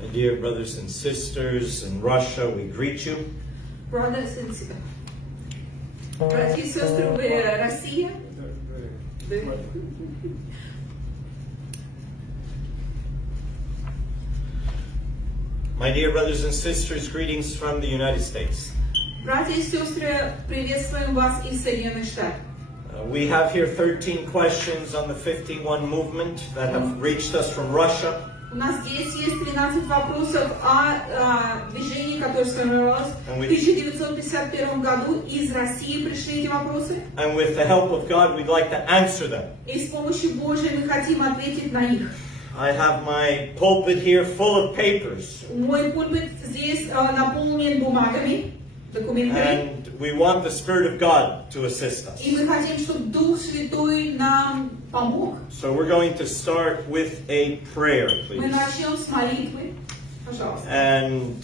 My dear brothers and sisters in Russia, we greet you. Brothers and sisters. Братья и сестры в России. My dear brothers and sisters, greetings from the United States. Братья и сестры, приветствуем вас из Соединенных Штатов. We have here 13 questions on the 51 movement that have reached us from Russia. У нас здесь есть 13 вопросов о движении, которое сформировалось в 1951 году. Из России пришли эти вопросы. And with the help of God, we'd like to answer them. И с помощью Божией мы хотим ответить на них. I have my pulpit here full of papers. Мой пульпит здесь наполнен бумагами, документами. And we want the Spirit of God to assist us. И мы хотим, чтобы Дух Святой нам помог. So we're going to start with a prayer, Мы please. начнем с молитвы. Пожалуйста. And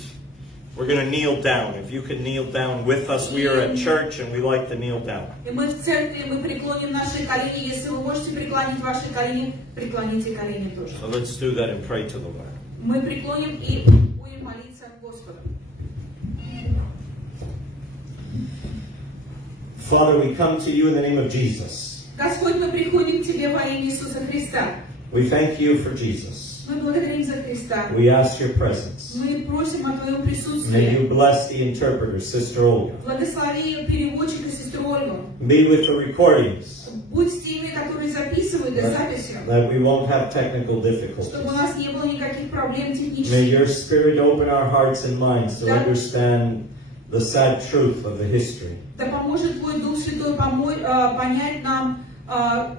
we're going to kneel down. If you can kneel down with us, we are at church and we like to kneel down. И мы в церкви, мы преклоним наши колени. Если вы можете преклонить ваши колени, преклоните колени тоже. So let's do that and pray to the Lord. Мы преклоним и будем молиться Господу. Father, we come to you in the name of Jesus. Господь, мы приходим к Тебе во имя Иисуса Христа. We thank you for Jesus. Мы благодарим за Христа. We ask your presence. Мы просим о Твоем May присутствии. you bless the interpreter, Sister Olga. Благослови переводчика, сестру Ольгу. Be with the recordings, Будь с теми, которые записывают и записью. that we won't have technical Чтобы difficulties. у нас не было никаких проблем May технических. your Spirit open our hearts and minds to understand the sad truth of the history. Да поможет Твой Дух Святой понять нам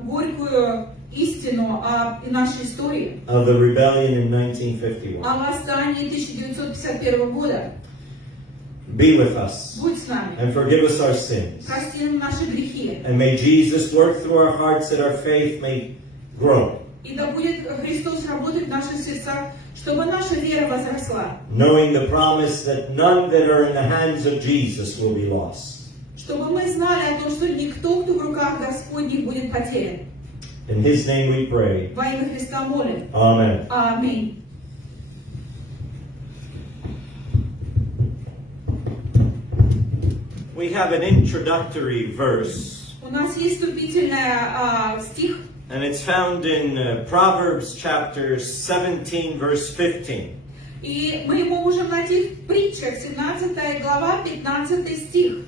горькую истину о нашей истории, Of the rebellion in 1951. о восстании 1951 года. Be with us Будь с нами. and forgive us our sins. Прости нам наши грехи. And may Jesus work through our hearts that our faith may grow, И да будет Христос работать в наших сердцах, чтобы наша вера возросла. knowing the promise that none that are in the hands of Jesus will be lost. Чтобы мы знали о том, что никто, кто в руках Господних, будет потерян. In His name we pray. Во имя Христа молим. Amen. Аминь. We have an introductory verse, У нас есть вступительный стих, and it's found in Proverbs chapter 17, verse 15. и мы его можем найти в притчах, 17 глава, 15 стих.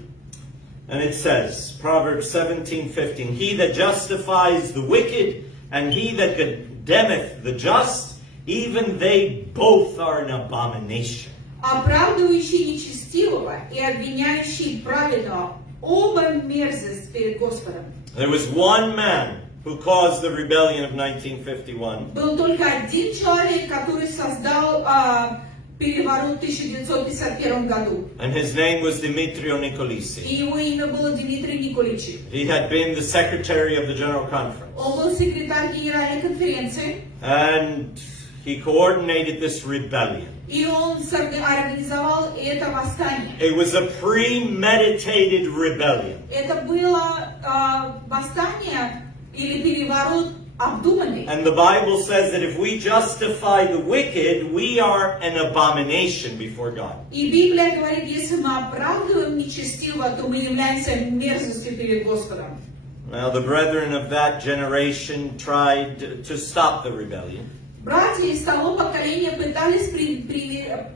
And it says, Proverbs 17:15, He that justifies the wicked and he that condemneth the just, even they both are an abomination. Оправдывающий нечестивого и обвиняющий праведного, оба мерзость перед Господом. There was one man who caused the rebellion of 1951. Был только один человек, который создал переворот в 1951 году. And his name was Dmitry Nikolisi. И его имя было Дмитрий Николичев. He had been the secretary of the General Conference. Он был секретарь Генеральной конференции. And he coordinated this rebellion. И он организовал это восстание. It was a premeditated rebellion. Это было восстание или переворот обдуманный. And the Bible says that if we justify the wicked, we are an abomination before God. И Библия говорит, если мы оправдываем нечестивого, то мы являемся мерзостью перед Господом. Now, the brethren of that generation tried to stop the rebellion. Братья из того поколения пытались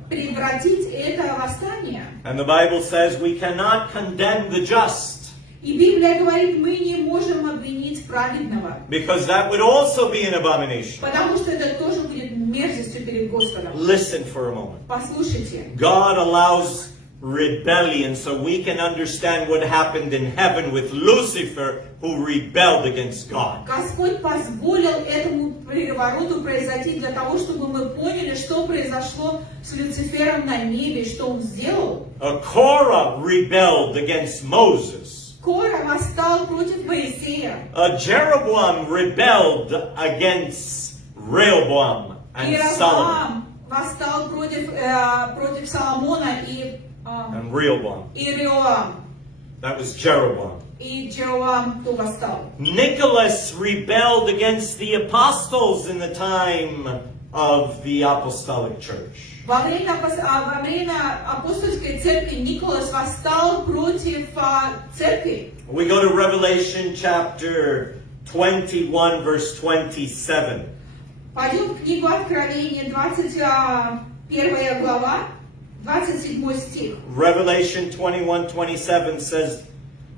превратить это восстание. And the Bible says we cannot condemn the just, И Библия говорит, мы не можем обвинить праведного, because that would also be an abomination. потому что это тоже будет мерзостью перед Господом. Listen for a moment. Послушайте. God allows rebellion so we can understand what happened in heaven with Lucifer, who rebelled against God. Господь позволил этому перевороту произойти для того, чтобы мы поняли, что произошло с Люцифером на небе, что он сделал. Korah rebelled against Moses. Кора восстал против Моисея. Jeroboam rebelled against Rehoboam and Solomon. Иеровоам восстал против Соломона и And Rehoboam. Реоам. That was Jeroboam. И Jeroam кто восстал. Nicholas rebelled against the apostles in the time of the Apostolic Church. Во время апостольской церкви Николас восстал против церкви. We go to Revelation chapter 21, verse 27. Пойдем в книгу Откровения, 21 глава, 27 стих. Revelation 21:27 says,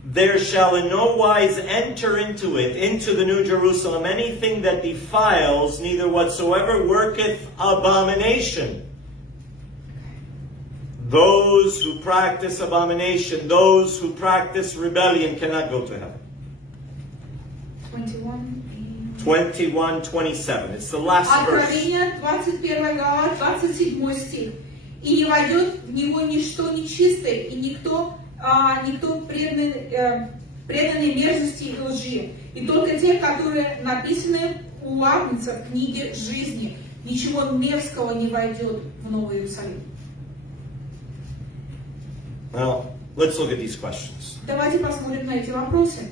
"There shall in no wise enter into it, into the New Jerusalem, anything that defiles, neither whatsoever worketh abomination." Those who practice abomination, those who practice rebellion cannot go to heaven. 21:27. It's the last verse. Откровение, 21 глава, 27 стих. «И не войдет в него ничто нечистое, и никто преданный мерзости и лжи, и только те, которые написаны у Агнца в книге жизни. Ничего мерзкого не войдет в Новый Иерусалим». Now, let's look at these questions. Давайте посмотрим на эти вопросы.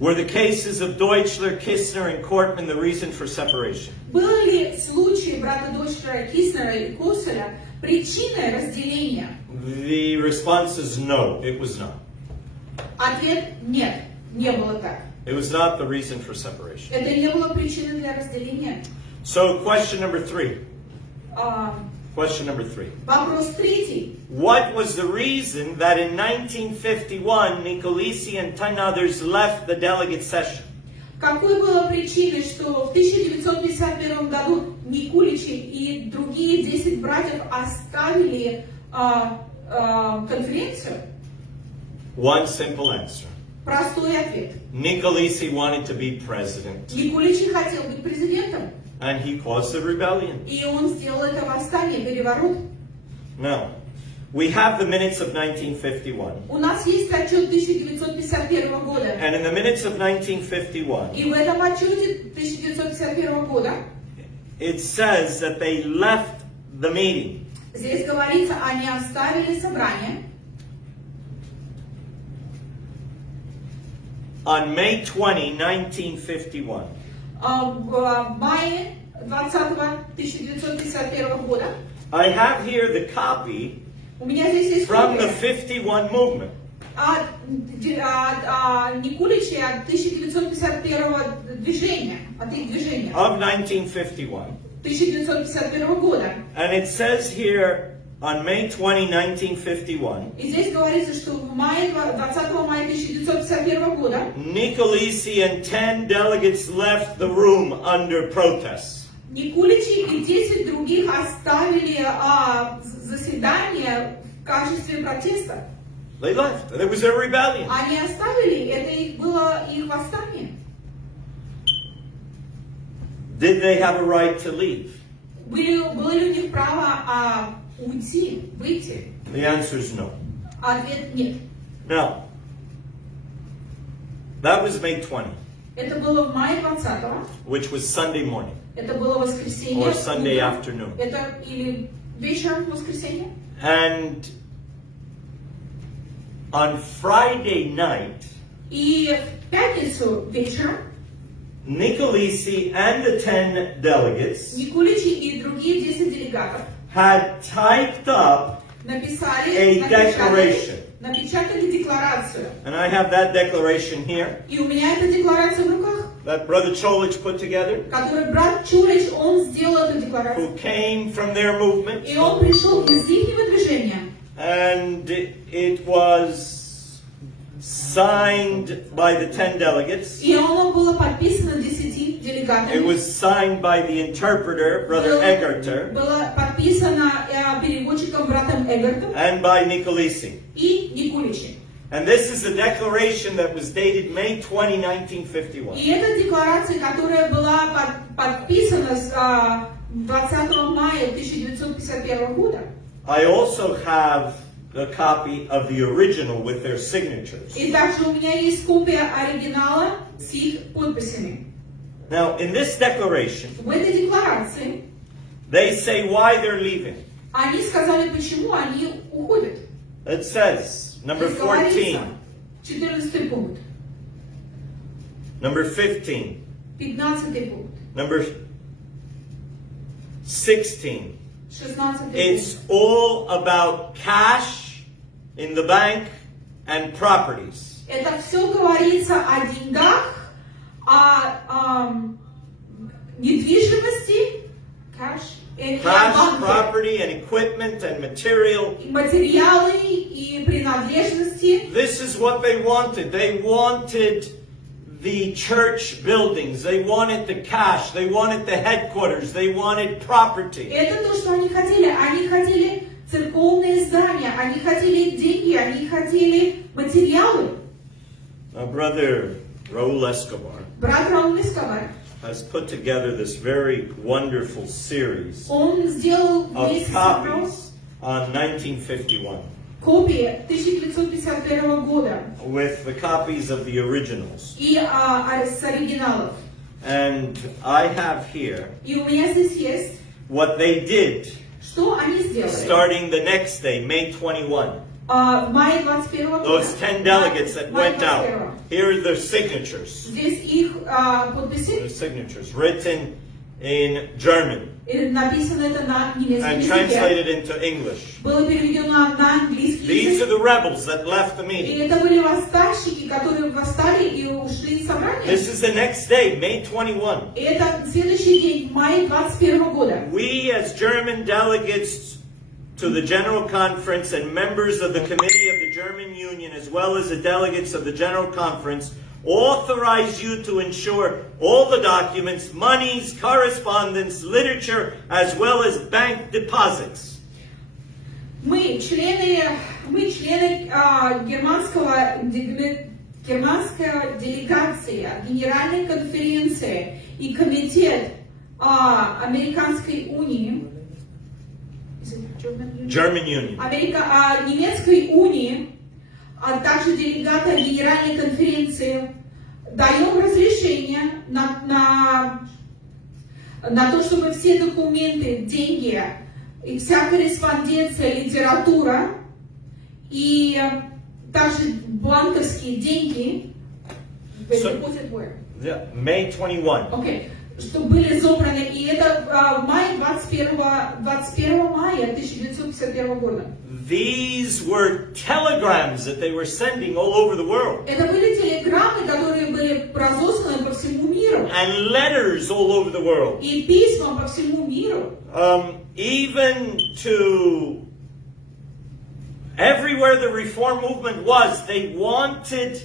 Were the cases of Deutschler, Kistner, and Kortman the reason for separation? Был ли случай брата Дойчлера, Киснера и Коселя причиной разделения? The response is no, it was not. Ответ нет, не было так. It was not the reason for separation. Это не было причиной для разделения. So, question number 3. Question number 3. Вопрос третий. What was the reason that in 1951 Nicolisi and 10 others left the delegate session? Какой была причиной, что в 1951 году Никуличи и другие 10 братьев оставили конференцию? One simple answer. Простой ответ. Nicolisi wanted to be president, Никуличи хотел быть президентом, and he caused the rebellion. и он сделал это восстание, переворот. Now, we have the minutes of 1951. У нас есть отчет 1951 года. And in the minutes of 1951, И в этом отчете 1951 года it says that they left the meeting. здесь говорится, они оставили собрание On May 20, 1951. в мае 1951 года. I have here the copy У меня здесь есть from the копия 51 movement. от Никулича от 1951 движения, от их движения, Of 1951. 1951 года. And it says here on May 20, 1951, И здесь говорится, что в мае, 20 мая 1951 года Nicolisi and 10 delegates left the room under protest. Никуличи и 10 других оставили заседание в качестве протеста. They left. There was a rebellion. Они оставили, это было их восстание. Did they have a right to leave? Было ли у них право уйти, выйти? The answer is no. Ответ нет. Now, that was May 20, Это было в мае 20-го. which was Sunday morning Это было воскресенье. or Sunday утром. afternoon. Это или вечером воскресенье. And on Friday night, И в пятницу вечером Nicolisi and the 10 delegates Никуличи и другие 10 делегатов had typed up написали, a declaration. напечатали декларацию. And I have that declaration here И у меня эта декларация в руках, that Brother Cholich put together, которую брат Чурич, он сделал эту декларацию. who came from their movement. И он пришел из их движения. And it was signed by the 10 delegates. И оно было подписано 10 делегатами. It was signed by the interpreter, Brother Egerter, Было подписано переводчиком братом Эгертом and by Nicolisi. и Никуличи. And this is a declaration that was dated May 20, 1951. И это декларация, которая была подписана с 20 мая 1951 года. I also have a copy of the original with their signatures. И также у меня есть копия оригинала с их подписями. Now, in this declaration, В этой декларации they say why they're leaving. они сказали, почему они уходят. It says, number Здесь 14, говорится, 14 пункт, number 15, 15 пункт, number 16. 16 It's all about cash in the bank and properties. Это все говорится о деньгах, о недвижимости, cash, Cash, property, and equipment and material. материалы и принадлежности. This is what they wanted. They wanted the church buildings. They wanted the cash. They wanted the headquarters. They wanted property. Это то, что они хотели. Они хотели церковные здания, они хотели деньги, они хотели материалы. Now, Brother Raul Escobar Брат Рауль Эскобар, has put together this very wonderful series он сделал of весь собрал copies on 1951 копии 1951 года with the copies of the originals. и с оригиналов. And I have here И у меня здесь есть, what they did что они сделали. starting the next day, May 21. В мае 21 года. Those 10 delegates that Мая went out. 21. Here are their signatures. Здесь их подписи. Their signatures written in German И написано это на немецком and языке. translated into English. Было переведено на английский These are язык. the rebels that left the И meeting. это были восставщики, которые восстали и ушли из собрания. This is the next day, May 21. И это следующий день, мая 21 года. We as German delegates to the General Conference and members of the Committee of the German Union, as well as the delegates of the General Conference, authorize you to ensure all the documents, monies, correspondence, literature, as well as bank deposits. Мы члены германская делегация, Генеральной конференции и комитет Американской унии, German Union. немецкой унии, а также делегаты Генеральной конференции, даем разрешение на то, чтобы все документы, деньги и вся корреспонденция, литература и также банковские деньги, Yeah, May 21. что были собраны, и это в мае 21 мая 1951 года. These were telegrams that they were sending all over the world. Это были телеграммы, которые были разосланы по всему миру. And letters all over the world. И письма по всему миру. Even to everywhere the reform movement was, they wanted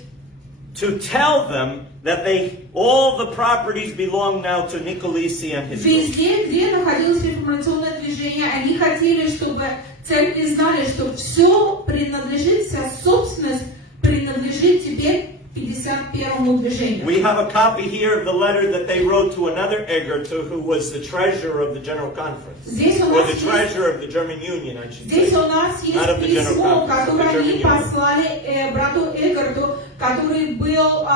to tell them that all the properties belong now to Nicolisi and his group. Везде, где находилось реформационное движение, они хотели, чтобы церкви знали, что все принадлежит, вся собственность принадлежит теперь 51-му движению. We have a copy here of the letter that they wrote to another Egerton, who was the treasurer of the General Conference. Здесь у Or нас the treasurer of the German Union, I should Здесь say. у нас есть Not of the General письмо, Conference, of the которое German они Union. послали брату Эгарту, который был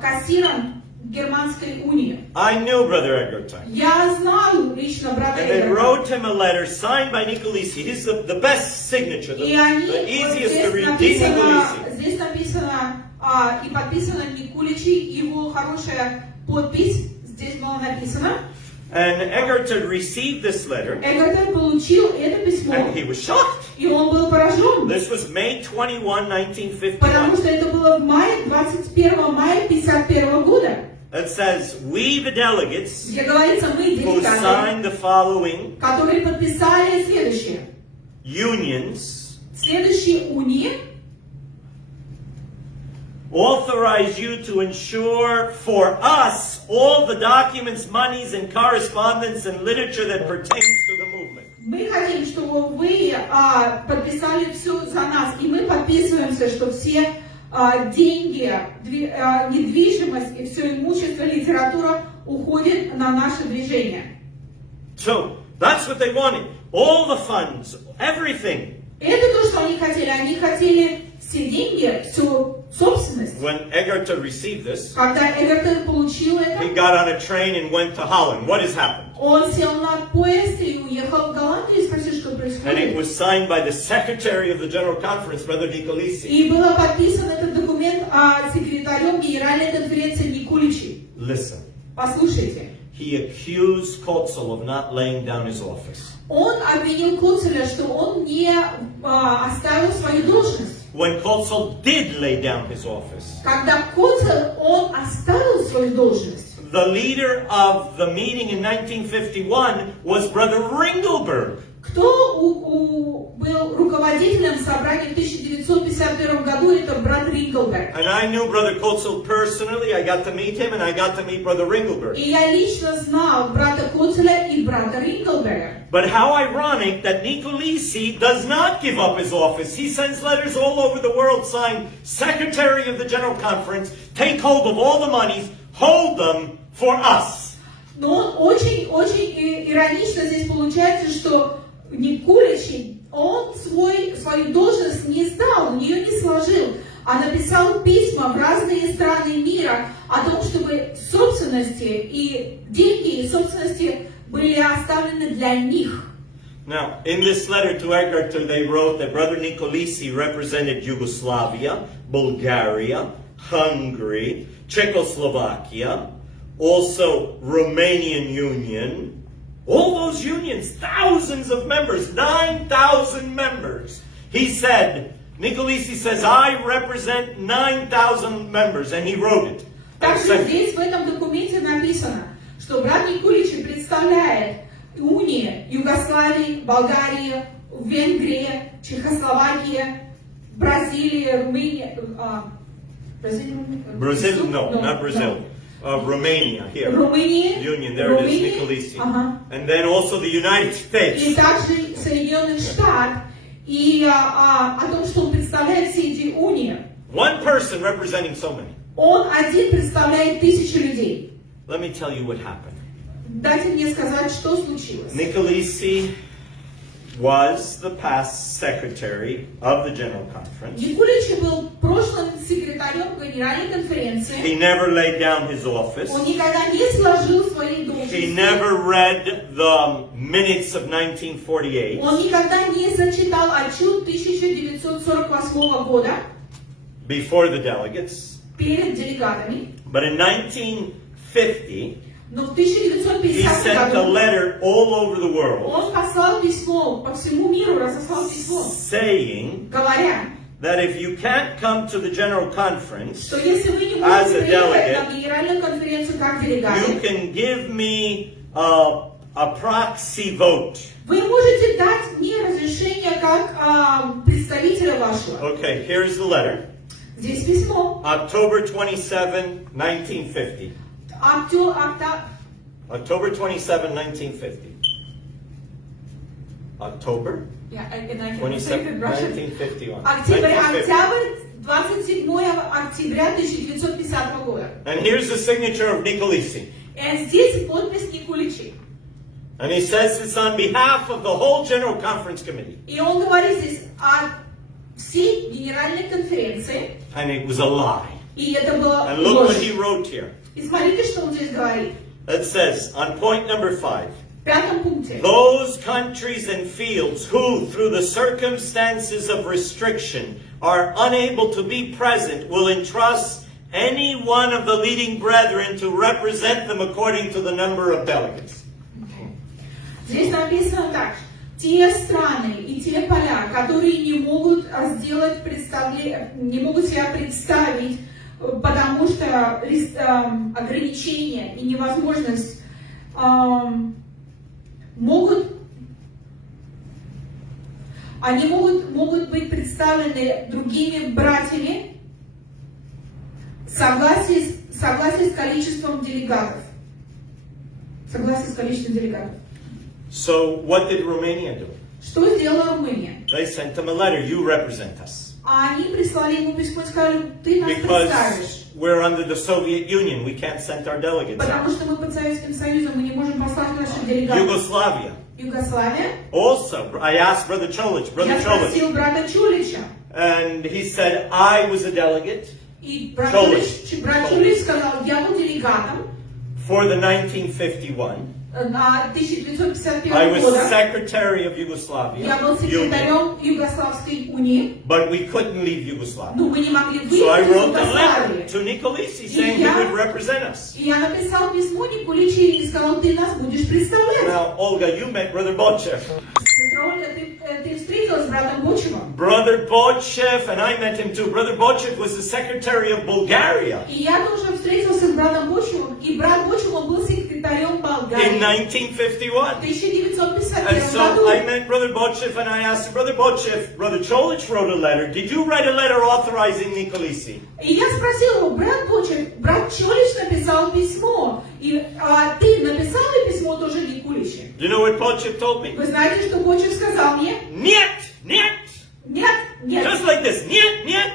кассиром Германской унии. I knew Brother Egerton. Я знал лично брата And they Эггарта. wrote him a letter signed by Nicolisi. He's the best signature, И они, the easiest to здесь read. написано, Nicolisi. здесь написано и подписано Никуличи, его хорошая подпись, здесь было написано. And Egerton received this letter, Эггарт получил это письмо, and he was shocked. и он был поражен, This was May 21, потому 1951. что это было в мае, 21 мая 1951 года, It says, we the delegates где говорится, мы who делегаты, signed the following которые подписали следующее. unions Следующие унии authorize you to ensure for us all the documents, monies, and correspondence and literature that pertains to the movement. Мы хотим, чтобы вы подписали все за нас, и мы подписываемся, что все деньги, недвижимость и все имущество, литература уходит на наше движение. So that's what they wanted. All the funds, everything. Это то, что они хотели. Они хотели все деньги, всю собственность. When Egerton received this, Когда Эггарт получил he это, got on a train and went to Holland. What has happened? он сел на поезд и уехал в Голландию и спросил, что And it происходит. was signed by the secretary of the General Conference, Brother Nicolisi. И был подписан этот документ секретарем Генеральной конференции Никуличи. Listen, Послушайте. He accused Kotzel of not laying down his office. Он обвинил Коцеля, что он не оставил свою должность. When Kotzel did lay down his office, Когда Коцель, он оставил свою должность. the leader of the meeting in 1951 was Brother Ringelberg. Кто был руководителем собрания в 1951 году, это брат Рингелберг. And I knew Brother Kotzel personally. I got to meet him and I got to meet Brother Ringelberg. И я лично знал брата Коцеля и брата Рингелберга. But how ironic that Nicolisi does not give up his office. He sends letters all over the world signed Secretary of the General Conference, take hold of all the monies, hold them for us. Но очень иронично здесь получается, что Никуличи, он свою должность не сдал, он ее не сложил, а написал письма в разные страны мира о том, чтобы собственности и деньги и собственности были оставлены для них. Now, in this letter to Edgar, they wrote that Brother Nicolisi represented Yugoslavia, Bulgaria, Hungary, Czechoslovakia, also Romanian Union. All those unions, thousands of members, 9,000 members. He said, Nicolisi says, I represent 9,000 members, and he wrote it. Также здесь в этом документе написано, что брат Никуличи представляет унии Югославии, Болгарии, Венгрии, Чехословакии, Бразилии, Румынии. Brazil, no, not Brazil. Romania, here. Румынии. Union, there it is, Nicolisi. And then also the United States. И также Соединенных Штатов. И о том, что он представляет все эти унии. One person representing so many. Он один представляет тысячи людей. Let me tell you what happened. Дайте мне сказать, что случилось. Nicolisi was the past secretary of the General Conference. Никуличи был прошлым секретарем Генеральной конференции. He never laid down his office. Он никогда не сложил своей должности. He never read the minutes of 1948. Он никогда не зачитал отчет 1948 года Before the delegates. перед делегатами. But in 1950, Но в he 1950 sent a году letter all over the world он послал письмо по всему миру, разослал письмо, saying говоря, that if you can't come to the General Conference, что если вы не as можете a приехать на delegate, генеральную конференцию как you делегаты, can give me a proxy vote. вы можете дать мне разрешение как представителя вашего. Okay, here's the letter. Здесь письмо. October 27, 1950. October 27, 1950. October 27, 1951. Октябрь, 1950. октябрь, 27 октября 1950 года. And here's the signature of Nicolisi. Здесь подпись Никуличи. And he says it's on behalf of the whole General Conference Committee. И он говорит здесь о всей генеральной конференции. And it was a lie. И это было And look what ложь. he wrote here. И смотрите, что он здесь говорит. It says, on point number 5, В пятом пункте. those countries and fields who, through the circumstances of restriction, are unable to be present will entrust any one of the leading brethren to represent them according to the number of delegates. Здесь написано так. Те страны и те поля, которые не могут сделать не могут себя представить, потому что ограничения и невозможность они могут быть представлены другими братьями в согласии с количеством делегатов. Согласие с количеством делегатов. So what did Romania do? Что сделала Румыния? They sent him a letter, you represent us. А они прислали ему письмо и сказали, ты нас представишь. Because we're under the Soviet Union, we can't send our delegates. Потому что мы под Советским Союзом, мы не можем послать наших делегатов. Yugoslavia. Югославия. Also, I asked Brother Cholich. Я спросил брата Чулича. And he said, I was a delegate И брат Чулич сказал, я был делегатом. for the 1951. на 1951 I was года. secretary of Yugoslavia, Я был Union, секретарем Югославской унии, but we couldn't leave Yugoslavia. но мы не могли So I выйти из wrote a letter Югославии. to Nicolisi saying he would represent us. И я написал письмо Николичи и сказал, ты нас будешь представлять. Now, Olga, you met Brother Bochev. Сестра Ольга, ты встретилась с братом Бочевым. Brother Bochev, and I met him too. Brother Bochev was the secretary of Bulgaria И я тоже встретился с братом Бочевым, и брат Бочев, он был секретарем in Болгарии 1951. в 1951 And so году. I met Brother Bochev and I asked him, Brother Bochev, Brother Cholich wrote a letter. Did you write a letter authorizing Nicolisi? И я спросил его, брат Бочев, брат Чолич написал письмо, ты написал ли письмо тоже Николичи? Do you know what Bochev told me? Вы знаете, что Бочев сказал мне? Нет, нет. Нет, нет. Just like this. Нет, нет.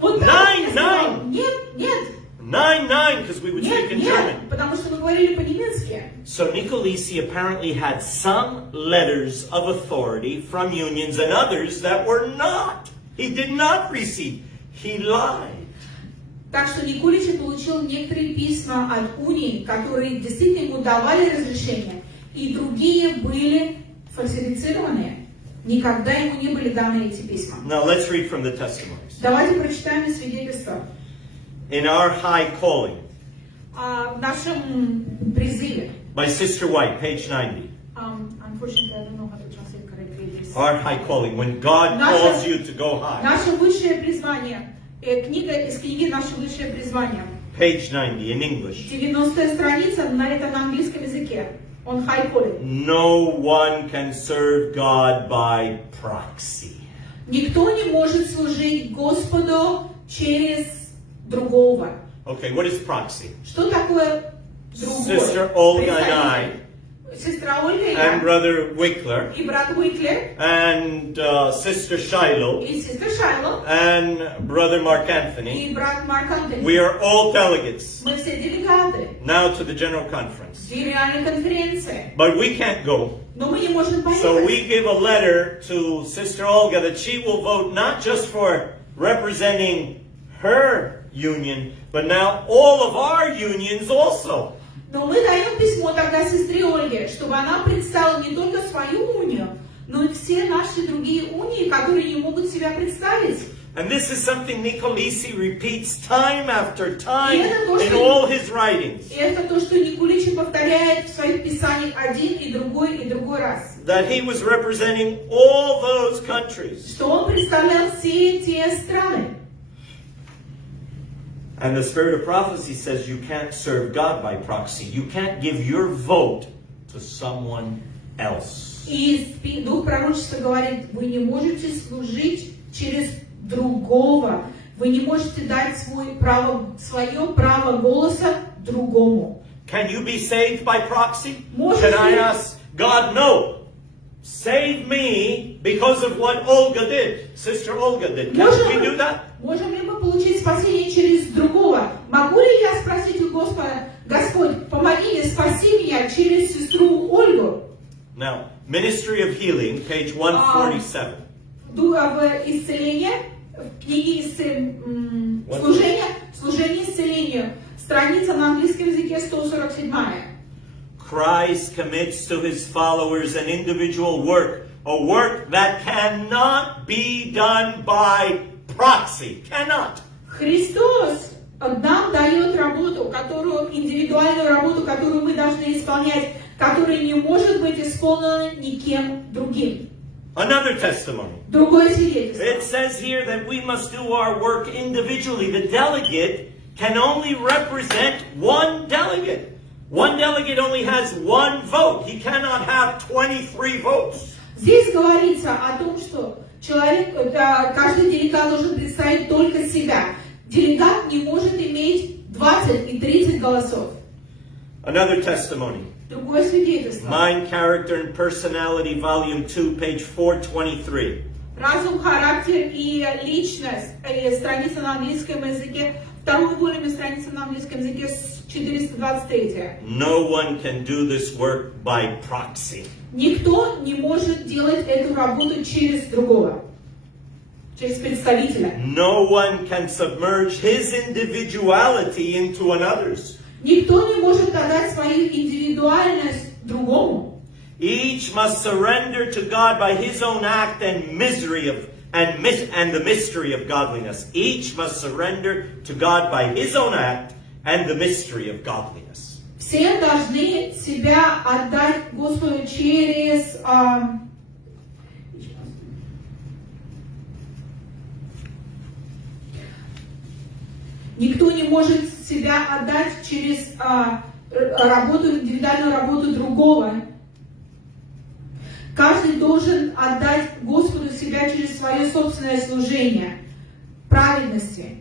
Вот так Nine, он сказал. nine. Нет, нет. 9-9, because we would speak Нет, in нет, German. потому что мы говорили по-немецки. So Nicolisi apparently had some letters of authority from unions and others that were not. He did not receive. He lied. Так что Николичи получил некоторые письма от унии, которые действительно ему давали разрешение, и другие были фальсифицированные. Никогда ему не были даны эти письма. Now let's read from the testimonies. Давайте прочитаем из свидетельства. In our high calling, В нашем призыве. by Sister White, page 90. Unfortunately, I don't know how to translate correctly this. Our high calling, when God calls you to go high. Наше высшее призвание. Книга из книги «Наше высшее призвание». Page 90 in English. 90-я страница, на этом на английском языке. On high calling. No one can serve God by proxy. Никто не может служить Господу через другого. Okay, what is proxy? Что такое другой? Sister Olga and I, Сестра Ольга и and я, Brother Wickler, и брат Уиклер, and Sister Shiloh, и сестра Шайло, and Brother Mark Anthony. и брат Марк Антони. We are all delegates Мы все делегаты now to the General Conference. Генеральной конференции. But we can't go. Но мы не можем So поехать. we give a letter to Sister Olga that she will vote not just for representing her union, but now all of our unions also. Но мы даем письмо тогда сестре Ольге, чтобы она представила не только свою унию, но и все наши другие унии, которые не могут себя представить. And this is something Nicolisi repeats time after time И это то, in что- all his writings. И это то, что Николичи повторяет в своих писаниях один и другой раз. That he was representing all those countries. Что он представлял все те страны. And the spirit of prophecy says you can't serve God by proxy. You can't give your vote to someone else. И Дух пророчества говорит, вы не можете служить через другого. Вы не можете дать свое право голоса другому. Can you be saved by proxy? Можешь Can I ли- ask God, no, save me because of what Olga did, Sister Olga did. Can we do that? Можем ли мы получить спасение через другого? Могу ли я спросить у Господа, Господь, помоги мне, спаси меня через сестру Ольгу? Now, Ministry of Healing, page 147. В исцеление, в книге служение исцелению, страница на английском языке 147. Christ commits to his followers an individual work, a work that cannot be done by proxy. Cannot. Христос нам дает работу, индивидуальную работу, которую мы должны исполнять, которая не может быть исполнена никем другим. Another testimony. Другое свидетельство. It says here that we must do our work individually. The delegate can only represent one delegate. One delegate only has one vote. He cannot have 23 votes. Здесь говорится о том, что каждый делегат должен представить только себя. Делегат не может иметь 20 и 30 голосов. Another testimony. Другое свидетельство. Mind, Character, and Personality, Volume 2, page 423. Разум, характер и личность. Страница на английском языке. Второй волюм, страница на английском языке 423. No one can do this work by proxy. Никто не может делать эту работу через другого. Через представителя. No one can submerge his individuality into another's. Никто не может отдать свою индивидуальность другому. Each must surrender to God by his own act and the mystery of godliness. Each must surrender to God by his own act and the mystery of godliness. Все должны себя отдать Господу через... Никто не может себя отдать через индивидуальную работу другого. Каждый должен отдать Господу себя через свое собственное служение праведности.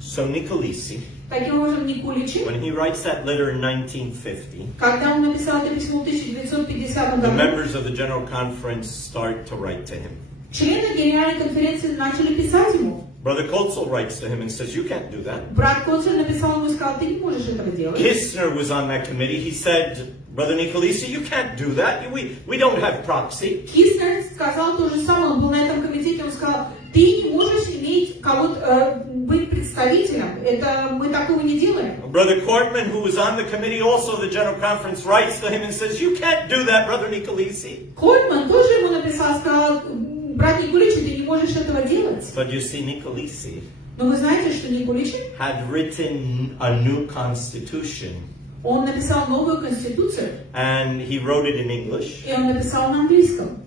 So Nicolisi, Таким образом, Николичи, when he writes that letter in 1950, когда он написал это письмо в 1950 the году, members of the General Conference start to write to him. члены Генеральной конференции начали писать ему. Brother Kotzel writes to him and says, you can't do that. Брат Коцель написал ему и сказал, ты не можешь этого делать. Kistner was on that committee. He said, Brother Nicolisi, you can't do that. We don't have proxy. Кистнер сказал то же самое, он был на этом комитете, он сказал, ты не можешь иметь кого-то, быть представителем, это мы такого не делаем. Brother Cortman, who was on the committee, also the General Conference, writes to him and says, you can't do that, Brother Nicolisi. Кольман тоже ему написал, сказал, брат Николичи, ты не можешь этого делать. But you see, Nicolisi Но вы знаете, что Николичи, had written a new constitution, он написал новую конституцию, and he wrote it in English. и он написал на английском.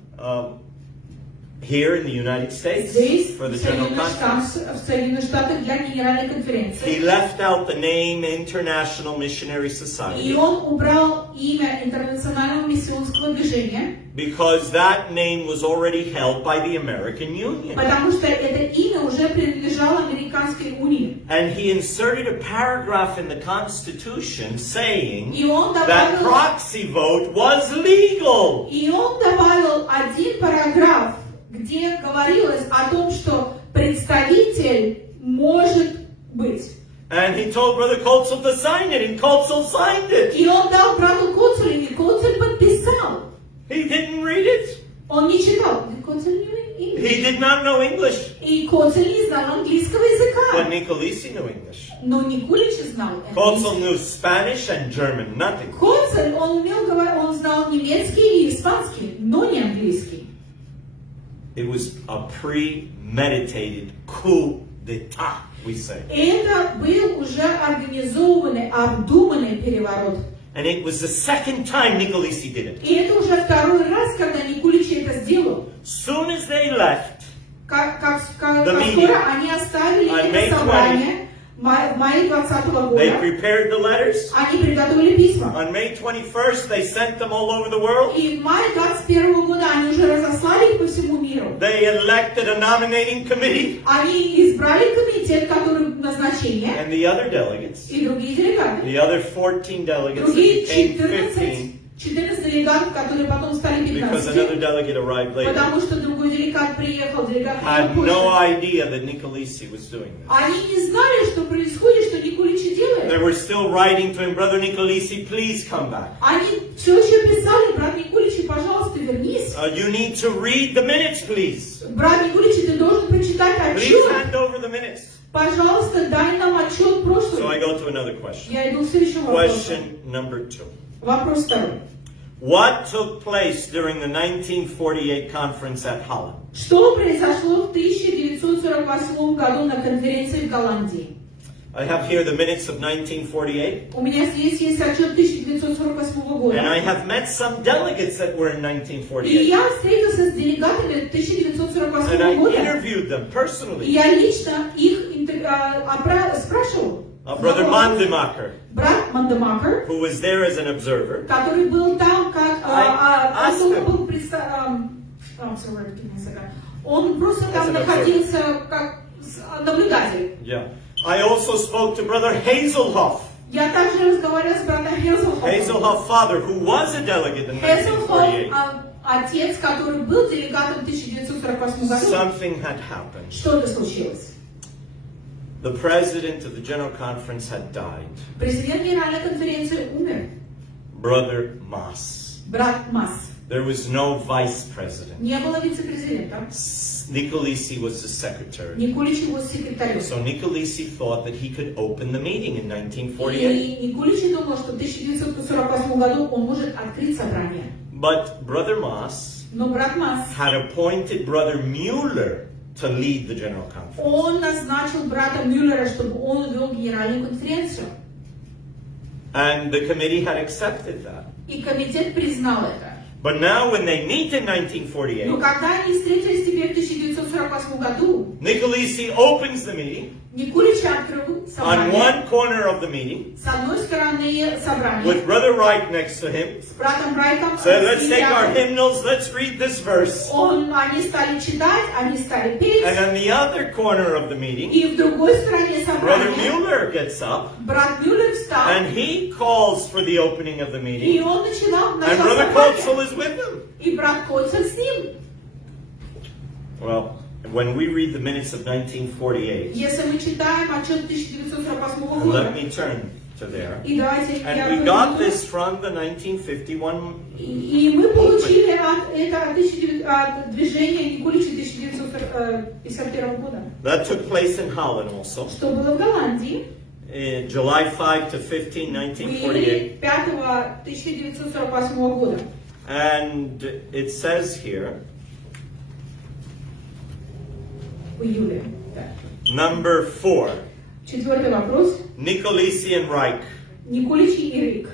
Here in the United States Здесь, for the в General Conference. Соединенных Штатах для Генеральной He конференции. left out the name International Missionary И Society он убрал имя Интернационального миссионского движения, because that name was already held by the American Union. потому что это имя уже принадлежало Американской унии. And he inserted a paragraph in the Constitution saying И он that добавил, proxy vote was legal. и он добавил один параграф, где говорилось о том, что представитель может быть. And he told Brother Kotzel to sign it, and Kotzel signed it. И он дал брату Коцелю, и Коцель подписал. He didn't read it. Он не читал. Коцель не He did not know English. И Коцель не знал английского языка. But Nicolisi knew English. Но Николич знал Kotzel английский. knew Spanish and German, nothing. Коцель, он умел говорить, он знал немецкий и испанский, но не английский. It was a premeditated coup d'etat, we say. Это был уже организованный, обдуманный переворот. And it was the second time Nicolisi did it. И это уже второй раз, когда Николич это сделал. Soon as they left, Как скоро meeting они оставили on May это собрание в мае 2020 they года, prepared the letters. они приготовили письма. On May 21st, they sent them all over the world. И в мае 2021 года они уже разослали их по всему миру. They elected a nominating committee. Они избрали комитет, который назначение, And the other delegates, и другие делегаты. the other 14 delegates that Другие became 15, 14 делегатов, которые потом стали because another 15. delegate arrived later, Потому что другой делегат приехал, делегат had приехал no позже. idea that Nicolisi was doing this. Они не знали, что происходит, что Николичи They делает. were still writing to him, Brother Nicolisi, please come back. Они все еще писали, брат Николичи, пожалуйста, вернись. You need to read the minutes, please. Брат Николичи, ты должен прочитать Please отчет. hand over the minutes. Пожалуйста, дай нам отчет So I прошлого. go to another question. Я иду к следующему вопросу. Question number 2. Вопрос второй. What took place during the 1948 conference at Holland? Что произошло в 1948 году на конференции в Голландии? I have here the minutes of 1948, У меня здесь есть отчет 1948 and года. I have met some delegates that were in И 1948, я встретился с делегатами and 1948 I года. interviewed them И personally. я лично их спрашивал. Brother Mandemacher, Брат Мандемакер, who was there as an observer, который был там как asked он him. был он просто там находился как наблюдатель. yeah. I also spoke to Brother Hazelhoff, Я также разговаривал с братом Хезелхофом. Hazelhoff father, who was a delegate in Хезелхоф, 1948. отец, который был делегатом в 1948 году. Something had happened. Что-то случилось. The president of the General Conference had died, Президент Генеральной конференции умер. Brother Moss. Брат Масс. There was no vice president. Не было вице-президента. Nicolisi was the secretary. Николич его секретарем. So Nicolisi thought that he could open the meeting in 1948. И Николич думал, что в 1948 году он может открыть собрание. But Brother Moss Но брат Масс, had appointed Brother Mueller to lead the General Conference. он назначил брата Мюллера, чтобы он вел генеральную конференцию. And the committee had accepted that. И комитет признал это. But now when they meet in Но 1948, когда они встретились теперь в 1948 году, Nicolisi opens the meeting. Николич открыл On собрание. one corner of the meeting, С одной стороны собрание, with Brother Wright next to him, с братом Райтом, said, let's take our hymnals, let's read this verse. они стали читать, они стали петь. And on the other corner of the meeting, И в другой стороне Brother собрания Mueller gets up, брат Мюллер встал, and he calls for the opening of the и meeting, он and начал Brother собрание. Kotzel is with him. И брат Коцель с ним. Well, when we read the minutes of 1948, Если мы читаем отчет 1948 and года, let me turn to there, и давайте я and we got приведу, this from the 1951 и мы получили от движения Николича 1951 года, that took place in Holland also, что было в Голландии, in July 5 to 15, в 1948. июле 5 1948 года. And it says here, В июле. Да. number 4, Четвертый вопрос. Nicolisi and Reich. Николич и Рик.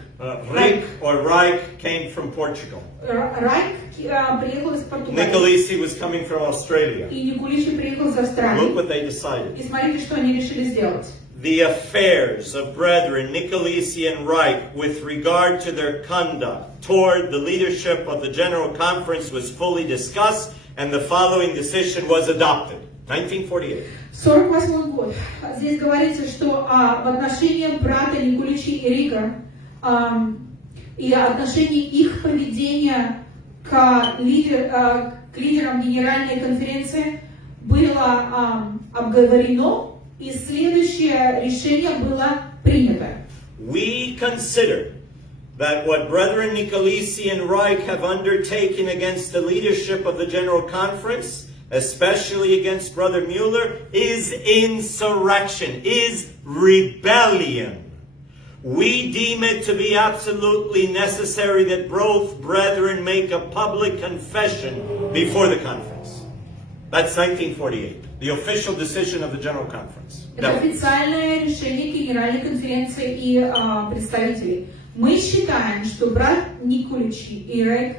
Rick or Reich came from Portugal. Райк приехал из Португалии. Nicolisi was coming from Australia. И Николич приехал из Look Австралии. what they decided. И смотрите, что они решили сделать. The affairs of brethren Nicolisi and Reich with regard to their conduct toward the leadership of the General Conference was fully discussed and the following decision was adopted. 1948. 48 год. Здесь говорится, что в отношении брата Николича и Рика и отношении их поведения к лидерам Генеральной конференции было обговорено, и следующее решение было принято. We consider that what brethren Nicolisi and Reich have undertaken against the leadership of the General Conference, especially against Brother Mueller, is insurrection, is rebellion. We deem it to be absolutely necessary that both brethren make a public confession before the conference. That's 1948, the official decision of the General Conference. Это официальное решение Генеральной конференции и представителей. Мы считаем, что брат Николич и Рик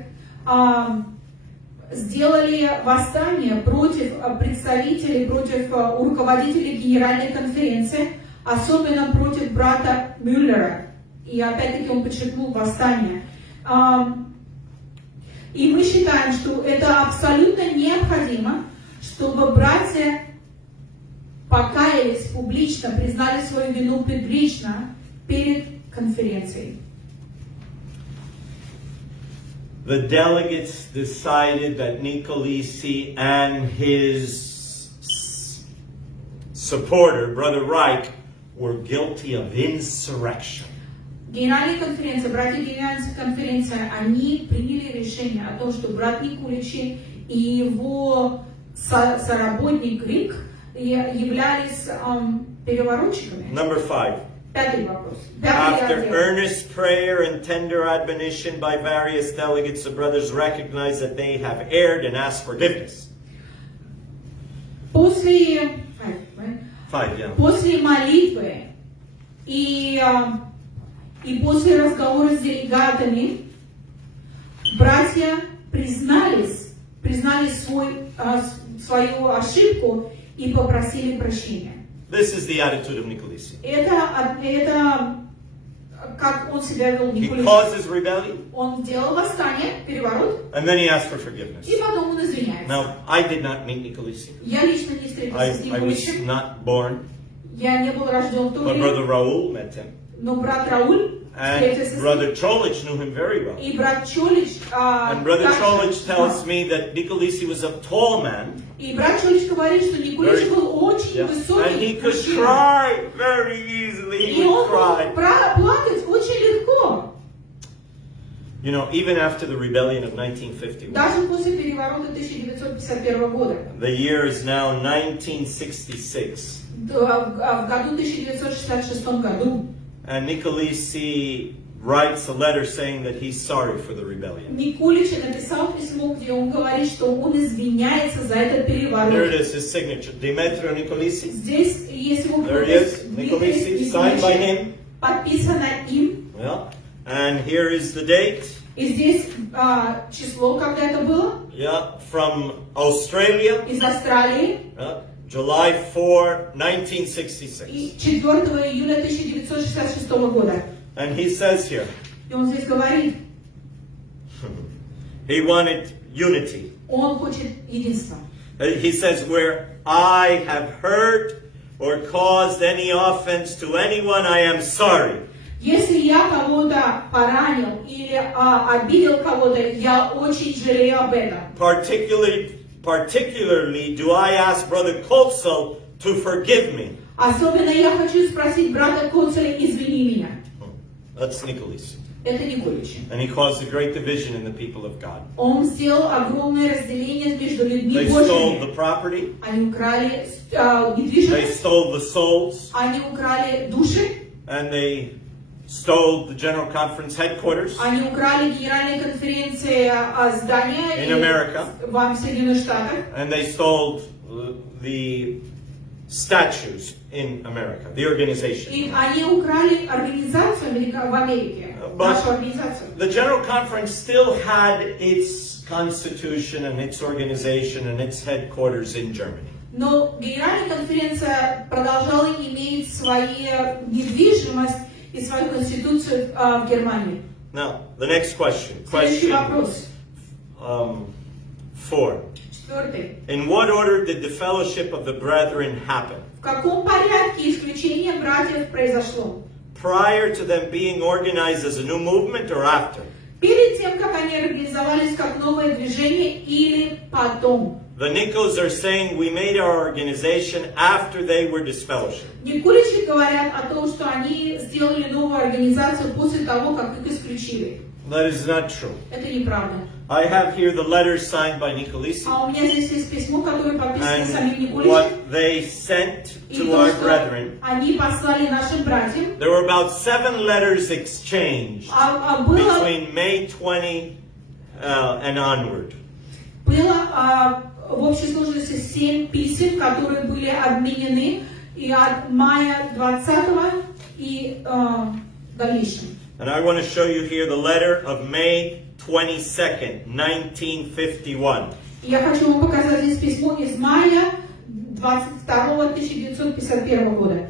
сделали восстание против представителей, против руководителей Генеральной конференции, особенно против брата Мюллера. И опять-таки он подчеркнул восстание. И мы считаем, что это абсолютно необходимо, чтобы братья покаялись публично, признали свою вину публично перед конференцией. The delegates decided that Nicolisi and his supporter, Brother Reich, were guilty of insurrection. Генеральная конференция, братья Генеральной конференции, они приняли решение о том, что брат Николичи и его соработник Рик являлись переворотчиками. Number 5. Пятый вопрос. After earnest prayer and tender admonition by various delegates, the brothers recognize that they have erred and ask forgiveness. После молитвы и после разговора с делегатами братья признали свою ошибку и попросили прощения. This is the attitude of Nicolisi. Это как он себя вел, He Николич. causes rebellion, Он сделал восстание, переворот, and then he asks for forgiveness. и потом он извиняется. Now, I did not meet Nicolisi. Я лично не встретился с I was Николичем. not born, Я не был рожден в то but время, Brother Raul met him. но брат Рауль встретился And с ним. Brother Cholich knew him very well. И брат Чолич, And Brother Cholich tells me that Nicolisi was a tall man, и брат Чолич говорит, что Николич был очень and высокий he could мужчина. cry very easily. He И would он cry. мог плакать очень легко. You know, even after the rebellion of 1951, Даже после переворота 1951 года, the year is now 1966, в году 1966 году, and Nicolisi writes a letter saying that he's sorry for the rebellion. Никулич написал письмо, где он говорит, что он извиняется за этот There it переворот. is, his signature. Demetrio Nicolisi. Здесь есть его There it is, подпись, Nicolisi, signed by him. подписано им. Yeah. And here is the date. И здесь число, когда это было, Yeah, from Australia. из Австралии, July 4, 1966. и 4 июля 1966 года. And he says here, И он здесь говорит, he wanted unity. он хочет единства. He says, where I have hurt or caused any offense to anyone, I am sorry. Если я кого-то поранил или обидел кого-то, я очень жалею об этом. Particularly do I ask Brother Kotzel to forgive me. Особенно я хочу спросить брата Коцеля, извини меня. That's Nicholas. Это Николич. And he caused a great division in the people of God. Он сделал огромное разделение между людьми They stole Божьими. the property. Они украли They недвижимость, stole the souls. они украли души, And they stole the General Conference headquarters они украли генеральные конференции здания in America. в Соединенных Штатах. And they stole the statues in America, the organization. И они украли организацию в Америке, нашу организацию. The General Conference still had its constitution and its organization and its headquarters in Germany. Но Генеральная конференция продолжала иметь свою недвижимость и свою конституцию в Германии. Now, the next question. Следующий Question вопрос. 4. Четвертый. In what order did the fellowship of the brethren happen? В каком порядке исключение братьев произошло? Prior to them being organized as a new movement or after? Перед тем, как они организовались как новое движение или потом? The Nikos are saying we made our organization after they were disfellowshipped. Никуличи говорят о том, что они сделали новую организацию после того, как их исключили. That is not true. Это неправда. I have here the letters signed by Nicolisi А у меня здесь есть письмо, которое подписано самим and Никуличем. what they sent И to то, our что brethren. они послали нашим братьям. There were about 7 letters exchanged Было between May 20 and onward. в общей сложности 7 писем, которые были обменены и от мая 20 и дальнейшем. And I want to show you here the letter of May 22nd, 1951. Я хочу вам показать здесь письмо из мая 22 1951 года.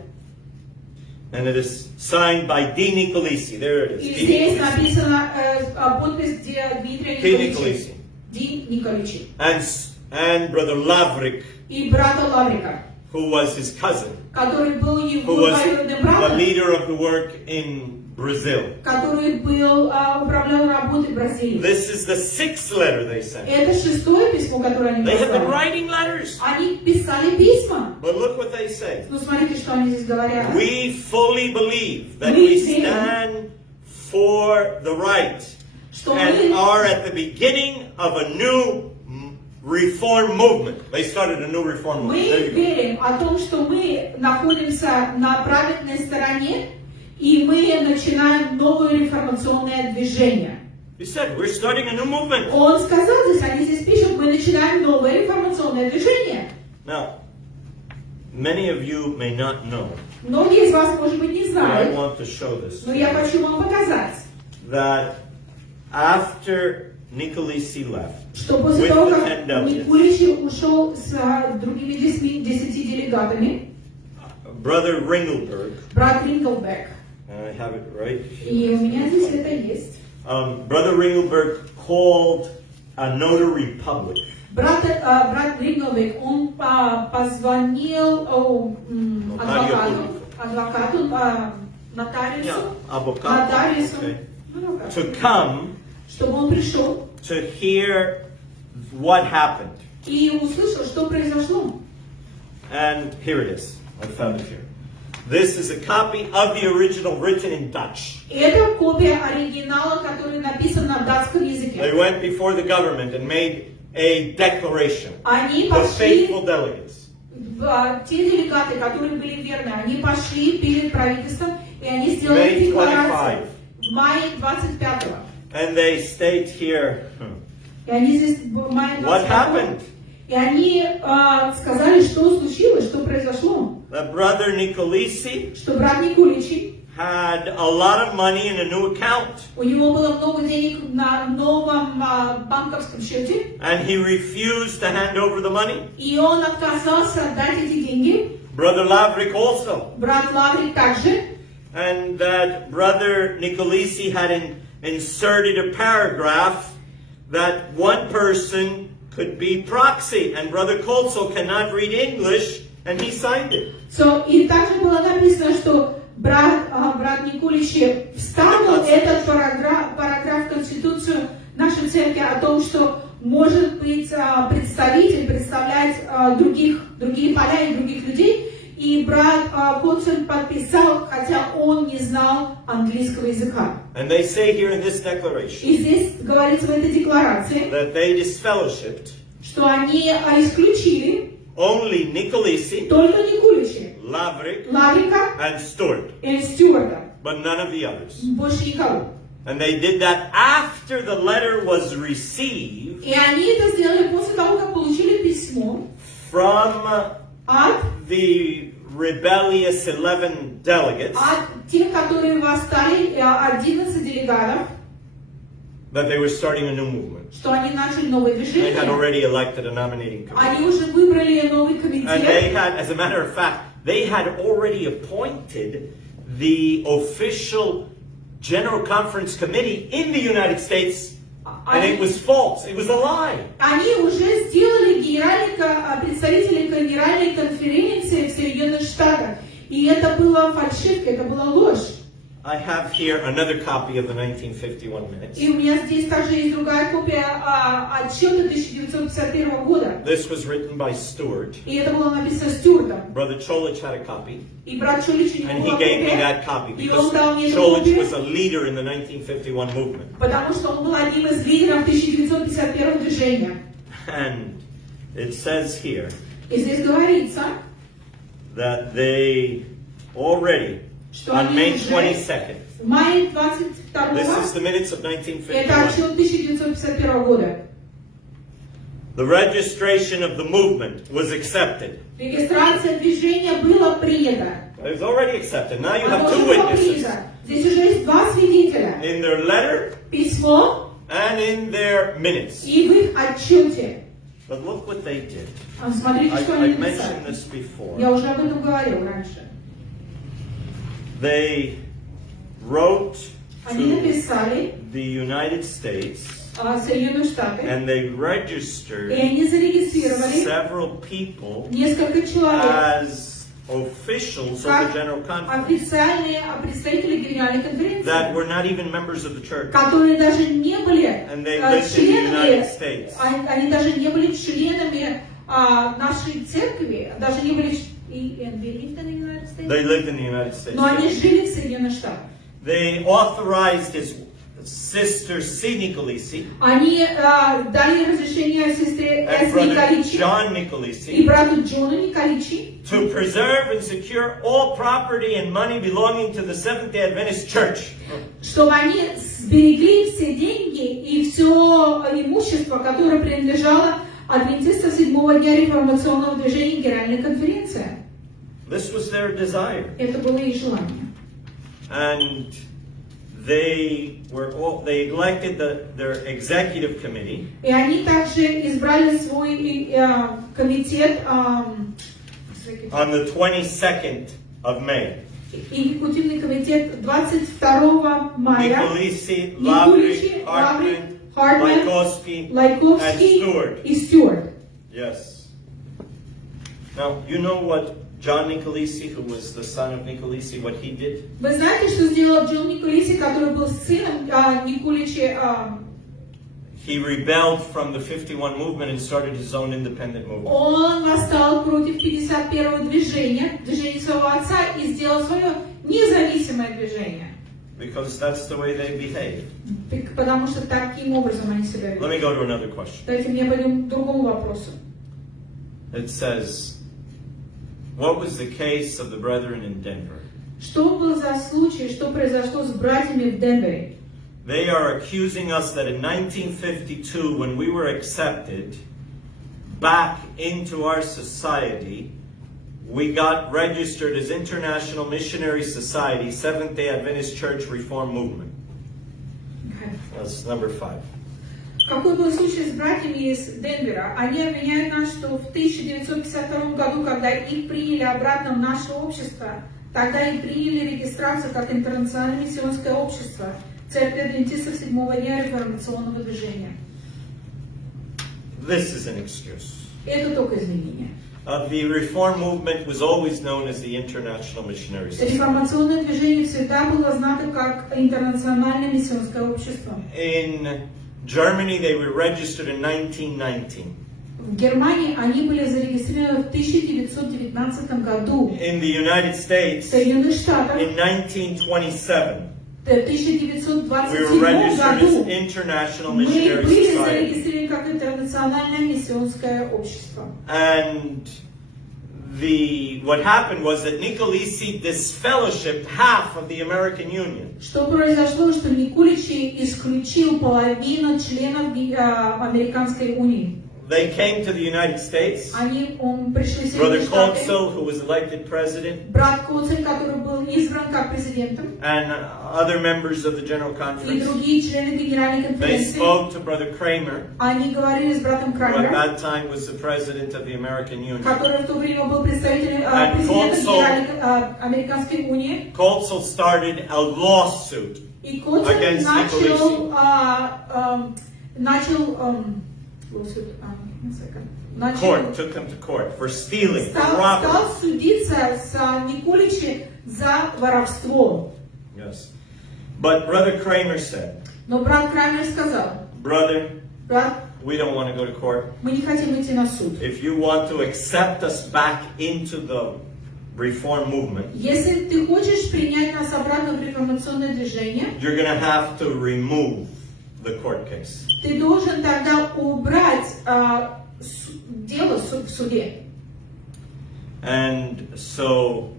And it is signed by D. Nicolisi. There it is. И D. здесь Nicolisi. написана подпись Дмитрия D. Николича. Nicolisi. Ди Николичи. And Brother Lavrik, И брата Лаврика, who was his cousin, который был who его was двоюродным the братом, leader of the work in Brazil. который был управлял работой в Бразилии. This is the 6th letter they sent. Это шестое письмо, которое они They have been послали. writing letters. Они писали письма. But look what they say. Ну, смотрите, что они здесь говорят. We fully believe that We we think- stand for the right Что and мы, are at the beginning of a new reform movement. They started a new reform movement. There мы you go. верим о том, что мы находимся на праведной стороне, и мы начинаем новое реформационное движение. He said, we're starting a new movement. Он сказал здесь, они здесь пишут, мы начинаем новое реформационное движение. Now, many of you may not know, Многие из вас, может быть, не but I знают, want to show this. но я хочу вам показать, That after Nicolisi left, что после with того, the как 10 delegates, Никуличи ушел с другими 10 делегатами, Brother Ringelberg, брат Ринглбек, and I have it right и here. у меня здесь это есть, Brother Ringelberg called a notary public. брат Ринглбек, он позвонил адвокату, нотариусу, нотариусу, To come чтобы он пришел to hear what happened. и услышал, что произошло. And here it is. I found it here. This is a copy of the original written in Dutch. Это копия оригинала, который написан на датском языке. They went before the government and made a declaration. Они The пошли, faithful delegates. те делегаты, которые были верны, они пошли перед правительством, и они сделали May 25. декларацию в мае 25-го. And they state here, И они здесь в мае what 25-го. happened? И они сказали, что случилось, что произошло. That brother Nicolisi Что брат Никуличи, had a lot of money in a new account. у него было много денег на новом банковском счете, And he refused to hand over the money. и он отказался отдать эти деньги. Brother Lavrik also. Брат Лаврик также. And that brother Nicolisi had inserted a paragraph that one person could be proxy. And brother Kolso cannot read English, and he signed it. И также было написано, что брат Никуличи вставил этот параграф в Конституцию нашей церкви о том, что может быть представитель представлять другие поля и других людей. И брат Котсон подписал, хотя он не знал английского языка. And they say here in this declaration И здесь говорится в этой декларации, that they disfellowshipped что они исключили only Nicolisi, только Никуличи, Lavrik, Лаврика and Stewart, и Стюарта, but none of the others. больше никого. And they did that after the letter was received И они это сделали после того, как получили письмо from от the rebellious 11 delegates тех, которые восстали, 11 делегатов, that they were starting a new movement. что они начали новое They движение. had already elected a nominating committee. Они уже выбрали новый And they комитет. had, as a matter of fact, they had already appointed the official General Conference Committee in the United States, and it was false. It was a lie. Они уже сделали представителей Генеральной конференции в Соединенных Штатах. И это была фальшивка, это была ложь. I have here another copy of the 1951 minutes. И у меня здесь также есть другая копия отчета 1951 года. This was written by Stewart. И это было написано Стюартом. Brother Cholich had a copy, И брат Чолич у него and he была gave me копия. that copy И он because дал мне эту Cholich копию, was a leader in the 1951 movement. потому что он был одним из лидеров 1951 движения. And it says here И здесь говорится, that they already, что on May они уже 22nd, в мае this is 22 the minutes of это 1951, отчет 1951 года. the registration of the movement was accepted. Регистрация движения была принята. It was already accepted. Now you have Оно two уже было witnesses принято. Здесь уже есть два свидетеля. in their letter Письмо and in their minutes. и в их отчете. But look what they did. Смотрите, что они I've mentioned написали. this before. Я уже об этом говорил раньше. They wrote Они to написали the United States Соединенные Штаты, and they и registered они зарегистрировали several people несколько человек as officials of the как General Conference официальные представители Генеральной that конференции, were not even members of the church. которые даже не были And they lived in the United членами, States. они даже не были членами нашей церкви, даже не были They lived in the United States. но они жили в Соединенных Штатах. They authorized his sister C. Nicolisi Они дали разрешение сестре and Эс brother Николичи John и Nicolisi брату Джону Николичи, to preserve and secure all property and money belonging to the Seventh-day Adventist Church. чтобы они сберегли все деньги и все имущество, которое принадлежало адвентистам седьмого дня реформационного движения Генеральной конференции. This was their desire. Это было их желание. And they elected their executive committee И они также избрали свой комитет, on the 22nd of May. экзекутивный комитет 22 мая. Nicolisi, Никуличи, Lavrik, Hartman, Хартман, Lajkowski, and Лайковский Stewart. и Стюарт. Yes. Now, you know what John Nicolisi, who was the son of Nicolisi, what he did? Вы знаете, что сделал Джон Николиси, который был сыном Никуличи? he rebelled from the 51 movement and started his own independent movement. Он восстал против 51-го движения своего отца, и сделал свое независимое движение. Because that's the way they behave. Потому что таким образом они себя ведут. Let me go to another question. Давайте мне пойдем к другому вопросу. It says, what was the case of the brethren in Denver? Что был за случай, что произошло с братьями в Денвере? They are accusing us that in 1952, when we were accepted back into our society, we got registered as International Missionary Society, Seventh-day Adventist Church Reform Movement. That's number 5. Какой был случай с братьями из Денвера? Они обвиняют нас, что в 1952 году, когда их приняли обратно в наше общество, тогда их приняли регистрацию как Интернациональное миссионское общество, Церковь Адвентистов седьмого дня реформационного движения. This is an excuse. Это только извинение. The Reform Movement was always known as the International Missionary Society. Реформационное движение всегда было знато как Интернациональное миссионское общество. In Germany, they were registered in 1919. В Германии они были зарегистрированы в 1919 году. In the United В States, Соединенных Штатах in 1927, в 1927 we were registered году as International мы Missionary были Society. зарегистрированы как Интернациональное миссионское общество. And what happened was that Nicolisi disfellowshipped half of the American Union. Что произошло, что Никуличи исключил половину членов Американской унии. They came to the United States. Он пришли в Brother Соединенные Штаты. Coltsell, who was elected president, Брат Коцель, который был избран как президентом, and other members of the General и Conference. другие члены Генеральной They конференции, spoke to Brother Kramer, они говорили с братом who at Крамером, that time was the president of the American Union. который в то время был представителем And президента Coltsell- Генеральной Американской унии. Coltsell started a lawsuit И Коцель against court, took them to court for stealing, for robbery. стал судиться с Никуличи за воровство. Yes. But Brother Kramer said, Но брат Крамер сказал: brother, брат, we don't want to go to court. мы не хотим идти на суд. If you want to accept us back into the reform movement, Если ты хочешь принять нас обратно в реформационное движение, you're going to have to remove the court case. ты должен тогда убрать дело в суде. And so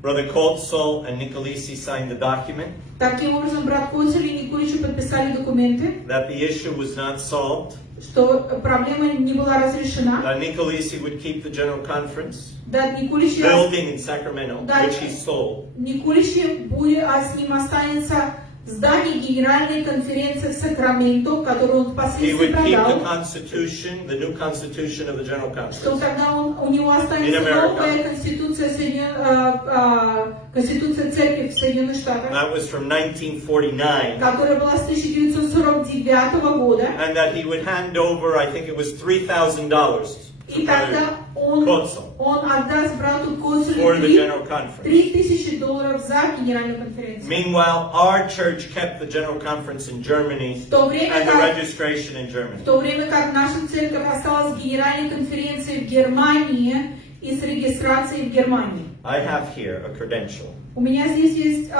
Brother Coltsell and Nicolisi signed the document Таким образом, брат Коцель и Никуличи подписали документы, that the issue was not solved, что проблема не была разрешена. that Nicolisi would keep the General Conference Да, Никуличи building in Sacramento, Да. which he sold. Никуличи будет, с ним останется здание Генеральной конференции в Сакраменто, которое он He впоследствии would keep the продал. Constitution, the new Constitution of the General Что Conference. тогда у него In останется America. новая конституция церкви в Соединенных Штатах, That was from 1949. которая была с 1949 года. And that he would hand over, I think it was $3,000 И тогда он отдаст брату for the Коцелю General Conference. $3000 за Генеральную конференцию. Meanwhile, our church kept the General Conference in Germany В то время and the как registration in Germany. В то время как наша церковь осталась в Генеральной конференции в Германии и с регистрацией в Германии. I have here a credential У меня здесь есть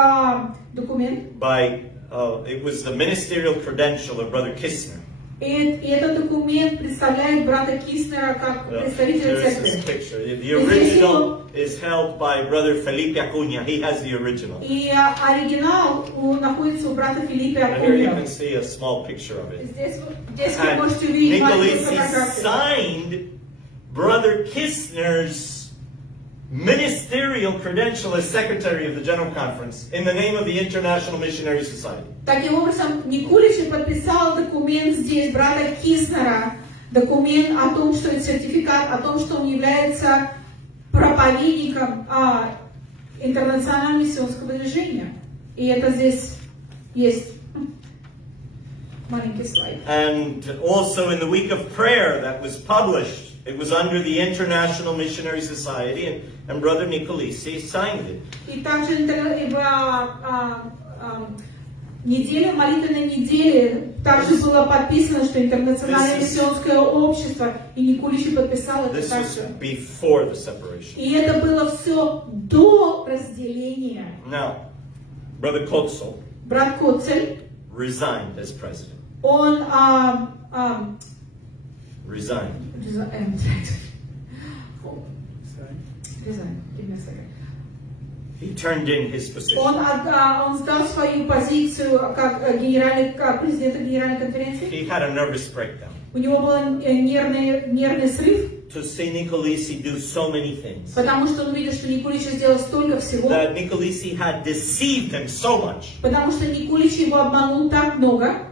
документ. it was the ministerial credential of Brother Kistner. И этот документ представляет брата Киснера как представителя There's церкви. this picture. The original is held by Brother Felipe Acuña. He has the original. И оригинал находится у брата Филиппа And here you Акуня. can see a small picture of it. Здесь вы And можете увидеть маленькую Nicolisi фотографию. signed Brother Kistner's ministerial credential as secretary of the General Conference in the name of the International Missionary Society. Таким образом, Никуличи подписал документ здесь, брата Киснера, документ о том, что это сертификат, о том, что он является проповедником интернационального миссионского движения. И это здесь есть маленький слайд. And also in the week of prayer that was published, it was under the International Missionary Society, and Brother Nicolisi signed it. И также молитвенной неделе Также было подписано, что интернациональное миссионское общество, и Никуличи подписал это This was также. before the separation. И это было все до разделения. Now, Brother Kotzel Брат Коцель, resigned as president. он Resigned. He turned in his position. Он сдал свою позицию как президента Генеральной конференции. He had a nervous breakdown. У него был нервный срыв, To see Nicolisi do so many things. потому что он увидел, что Никулич сделал столько всего, That Nicolisi had deceived him so much. потому что Никулич его обманул так много,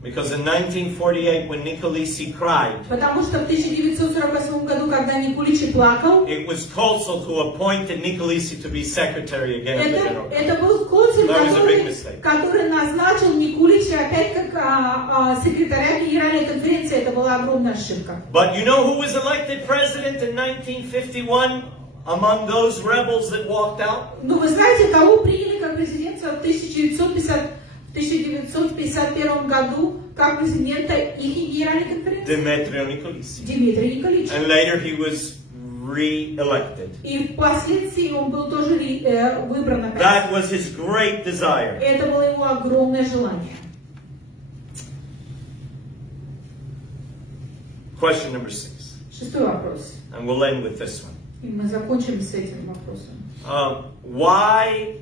Because in 1948, when Nicolisi cried, потому что в 1948 году, когда Никулич плакал, it was Kotzel who appointed Nicolisi to be secretary again of the General Council. это был Коцель, That was a big mistake. который назначил Никулича опять как секретаря Генеральной конференции. Это была огромная ошибка. But you know who was elected president in 1951 among those rebels that walked out? Но вы знаете, кого приняли как президента в 1951 году как президента их Генеральной конференции? Demetrio Nicolisi. Дмитрий Николаевич. And later he was re-elected. И впоследствии он был тоже выбран опять. That was his great desire. Это было его огромное желание. Question number 6. Шестой вопрос. And we'll end with this one. И мы закончим с этим вопросом. Why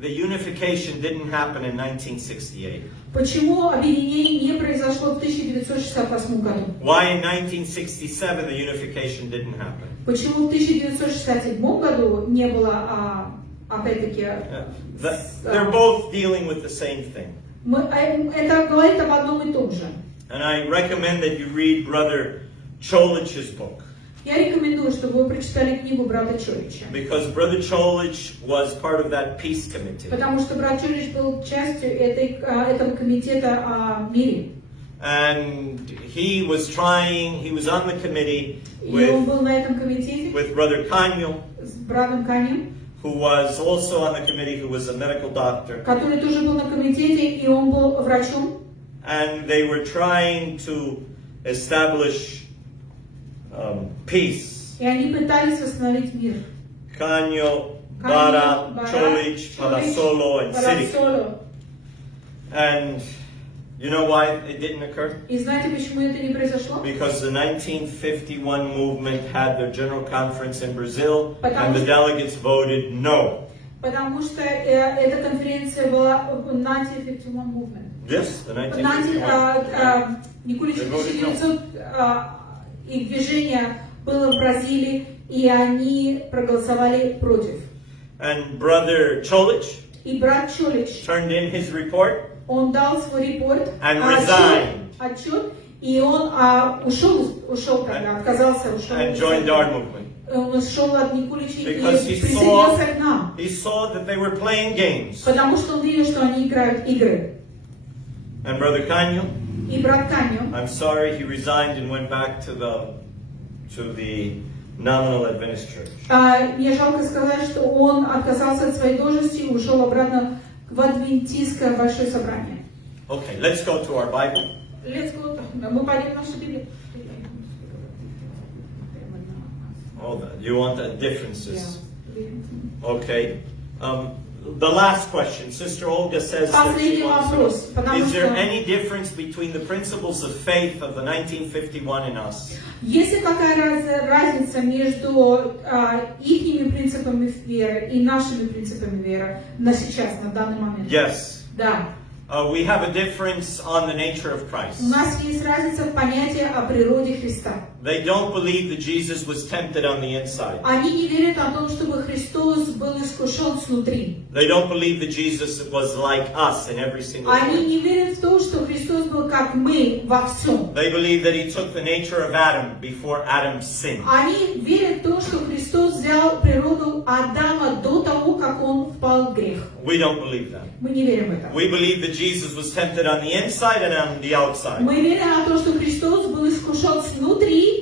the unification didn't happen in 1968? Почему объединение не произошло в 1968 году? Why in 1967 the unification didn't happen? Почему в 1967 году не было, опять-таки... They're both dealing with the same thing. Это говорит об одном и том же. And I recommend that you read Brother Cholich's book. Я рекомендую, чтобы вы прочитали книгу брата Чолича. Because Brother Cholich was part of that peace committee. Потому что брат Чолич был частью этого комитета о мире. And he was on the committee И он был на этом комитете with Brother Kanyo, с братом Канем, who was also on the committee, who was a medical doctor. который тоже был на комитете, и он был врачом. And they were trying to establish peace. И они пытались восстановить мир. Kanyo, Bara, Cholich, Palasolo, and Sirik. And you know why it didn't occur? И знаете, почему это не произошло? Because the 1951 movement had their general conference in Brazil, and the delegates voted no. Потому что эта конференция была 1951 movement. Yes, the 1951. Никулич 1900 их движение было в Бразилии, и они проголосовали против. And Brother Cholich И брат Чолич, turned in his report, он дал свой репорт, and resigned, отчет, и он ушел тогда, отказался, ушел. and joined our movement. Он ушел от Никулича и Because присоединился к нам. he saw that they were playing games. Потому что он видел, что они играют игры. And Brother Kanyo, И брат Каню, I'm sorry, he resigned and went back to the nominal Adventist church. мне жалко сказать, что он отказался от своей должности и ушел обратно в адвентистское большое собрание. Okay, let's go to our Bible. Let's go. Мы пойдем в нашу Библию. Oh, you want the differences? Yeah. Okay. The last question. Sister Olga says that she wants to know, is there any difference between the principles of faith of the 1951 and us? Есть ли какая разница между ихними принципами веры и нашими принципами веры на сейчас, на данный момент? Yes. Да. We have a difference on the nature of Christ. У нас есть разница в понятии о природе Христа. They don't believe that Jesus was tempted on the inside. Они не верят о том, чтобы Христос был искушен снутри. They don't believe that Jesus was like us in every single Они way. не верят в то, что Христос был как мы во всем. They believe that he took the nature of Adam before Adam sinned. Они верят в то, что Христос взял природу Адама до того, как он впал в грех. We don't believe that. Мы не верим в это. We believe that Jesus was tempted on the inside and on the outside. Мы верим в то, что Христос был искушен снутри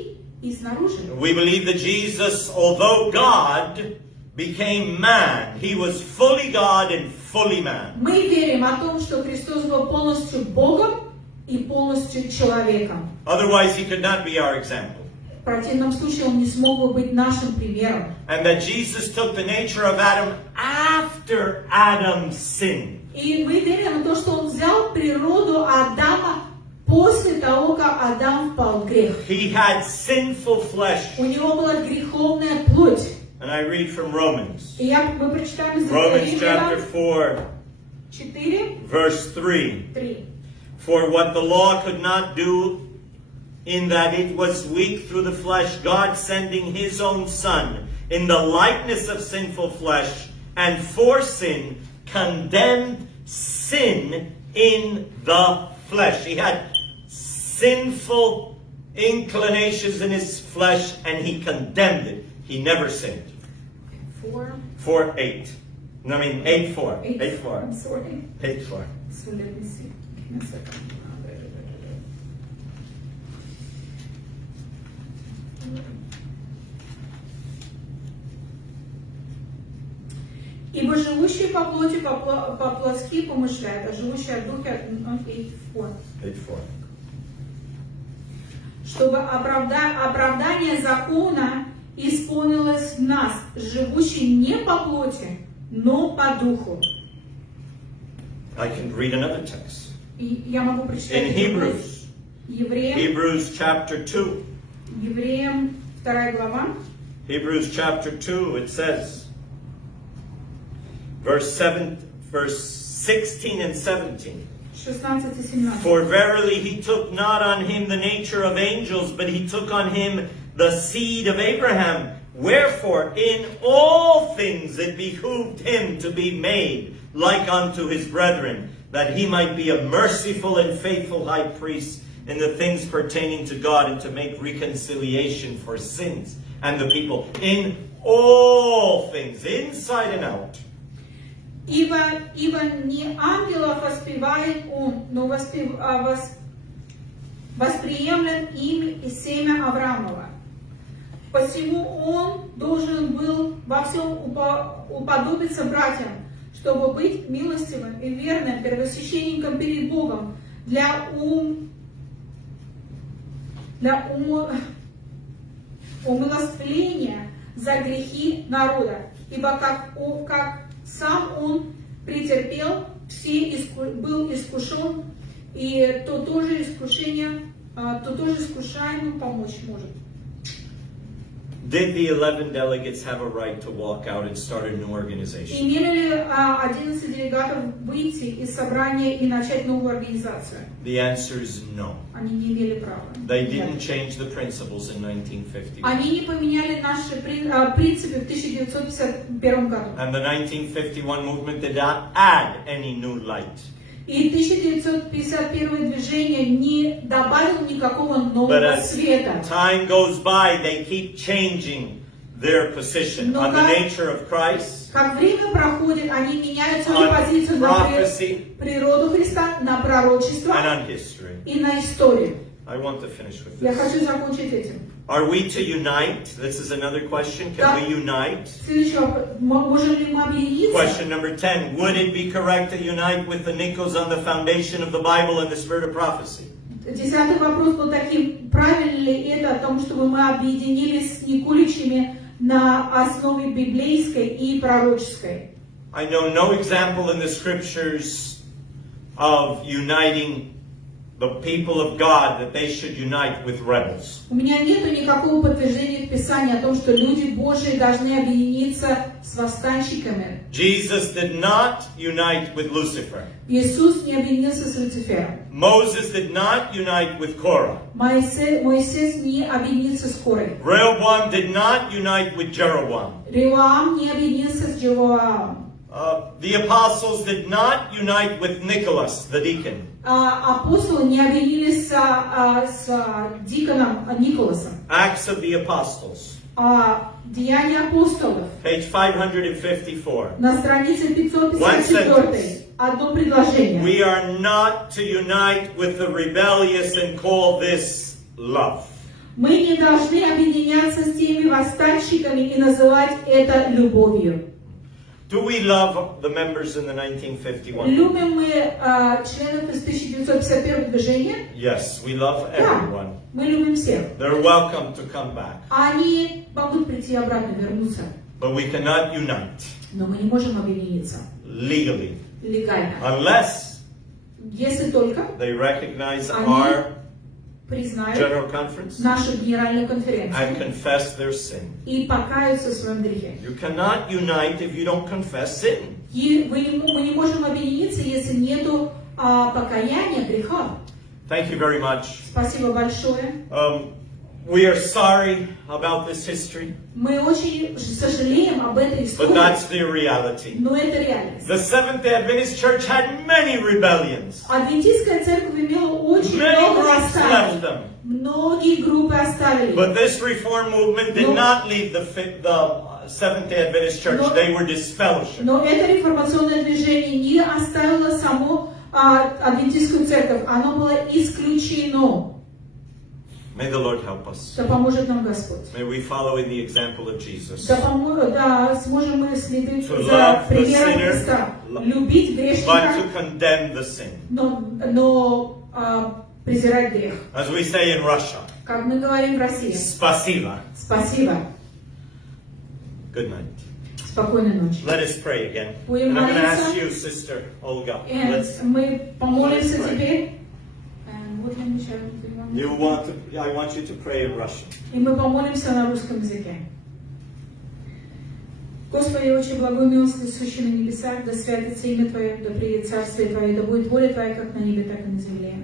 и снаружи. We believe that Jesus, although God, became man. He was fully God and fully man. Мы верим о том, что Христос был полностью Богом и полностью человеком. Otherwise, he could not be our example. В противном случае он не смог бы быть нашим примером. And that Jesus took the nature of Adam after Adam sinned. И мы верим в то, что он взял природу Адама после того, как Адам впал в грех. He had sinful flesh. У него была греховная плоть. And I read from Romans. И мы прочитаем из Romans chapter 4, 4, verse 3. 3. For what the law could not do, in that it was weak through the flesh, God sending his own Son in the likeness of sinful flesh, and for sin, condemned sin in the flesh. He had sinful inclinations in his flesh, and he condemned it. He never sinned. 8. No, I mean 8:4. 8:4. I'm sorry. 8:4. So let me see. Give me a second. Ибо живущий по плоти, по-плотски помышляет, а живущий от духа, 8:4. 8:4. Чтобы оправдание закона исполнилось в нас, живущий не по плоти, но по духу. I can read another text. И я могу прочитать In Hebrews. Евреям, Hebrews chapter 2. Евреям 2 глава. Hebrews chapter 2, it says, verse 16 and 17. 16 и 17. For verily he took not on him the nature of angels, but he took on him the seed of Abraham. Wherefore in all things it behooved him to be made like unto his brethren, that he might be a merciful and faithful high priest in the things pertaining to God, and to make reconciliation for sins and the people. In all things, inside and out. Ибо не ангелов воспевает он, но восприемлен ими и семя Авраамова. Посему он должен был во всем уподобиться братьям, чтобы быть милостивым и верным первосвященником перед Богом для умилостивления за грехи народа. Ибо как сам он претерпел, был искушен, и то тоже искушаемым помочь может. Did the 11 delegates have a right to walk out and start a new organization? Имели ли 11 делегатов выйти из собрания и начать новую организацию? The answer is no. Они не имели права. They didn't change the principles in 1951. Они не поменяли наши принципы в 1951 году. And the 1951 movement did not add any new light. И 1951 движение не добавило никакого нового света. Time goes by, they keep changing their position on the nature of Christ, Как время проходит, они меняют свою позицию на природу Христа, на пророчество and on history. и на историю. I want to finish with Я this. хочу закончить этим. Are we to unite? This is another question. Can we unite? Следующий вопрос. Можем ли мы объединиться? Question number 10. Would it be correct to unite with the Nikos on the foundation of the Bible and the spirit of prophecy? 10-й вопрос был таким. Правильно ли это о том, чтобы мы объединились с Никуличами на основе библейской и пророческой? I know no example in the scriptures of uniting the people of God, that they should unite with rebels. У меня нету никакого подтверждения в Писании о том, что люди Божьи должны объединиться с восстанщиками. Jesus did not unite with Lucifer. Иисус не объединился с Люцифером. Moses did not unite with Korah. Моисей не объединился с Корой. Rehoboam did not unite with Jeroboam. Реоам не объединился с Jeroboam. The apostles did not unite with Nicholas, the deacon. Апостолы не объединились с диконом Николасом. Acts of the Apostles. Деяния апостолов. Page 554. На странице 554. Одно предложение. We are not to unite with the rebellious and call this love. Мы не должны объединяться с теми восстальщиками и называть это любовью. Do we love the members in the 1951? Любим мы членов из 1951 движения? Yes, we love Да, everyone. мы любим всех. They're welcome to come back. Они могут прийти обратно, вернуться. But we cannot unite Но мы не можем объединиться legally легально. unless Если только they recognize Они our признают General Conference нашу генеральную and конференцию confess their sin. и покаются в своем грехе. You cannot unite if you don't confess sin. И мы не можем объединиться, если нету покаяния греха. Thank you very much. Спасибо большое. We are sorry about this history, Мы очень сожалеем об этой but истории, that's the reality. но это реальность. The Seventh-day Adventist Church had many rebellions. Адвентистская церковь имела очень Many много groups восстаний. left them. Многие группы оставили. But this reform movement did No. not leave the Seventh-day Adventist Church. No. They were disfellowshipped. Но это реформационное движение не оставило саму адвентистскую церковь. Оно было исключено. May the Lord help us. Да поможет нам Господь. May we follow in the example of Jesus. Да, сможем мы следовать To за love the примером sinner, Христа. Любить But грешника, to condemn the sin. но презирать грех. As we say in Russia, Как мы говорим в России. Spasiba. Спасибо. Good night. Спокойной ночи. Let us pray again. Будем And I'm going to молиться. ask you, Sister Olga. И Let's, мы помолимся Let's pray. теперь. I want you to pray in Russian. И мы помолимся на русском языке. Господи, очень благой милостью, сущий на небесах, да святится имя Твое, да приедет царствие Твое, да будет воля Твоя как на небе, так и на земле.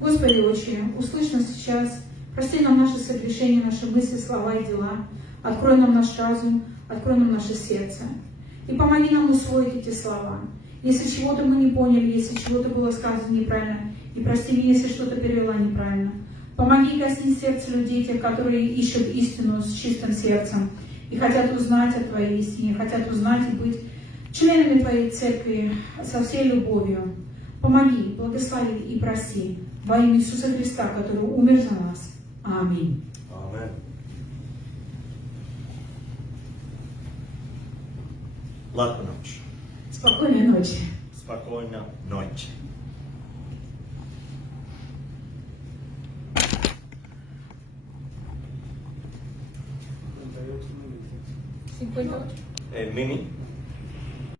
Господи, Отче, услышь нас сейчас, прости нам наши согрешения, наши мысли, слова и дела, открой нам наш разум, открой нам наше сердце. И помоги нам усвоить эти слова. Если чего-то мы не поняли, если чего-то было сказано неправильно, и прости меня, если что-то перевела неправильно. Помоги коснись сердца людей, тех, которые ищут истину с чистым сердцем и хотят узнать о Твоей истине, хотят узнать и быть членами Твоей церкви со всей любовью. Помоги, благослови и прости во имя Иисуса Христа, который умер за нас. Аминь. Amen. Ладно ночь. Спокойной ночи. Спокойно ночь. Mini.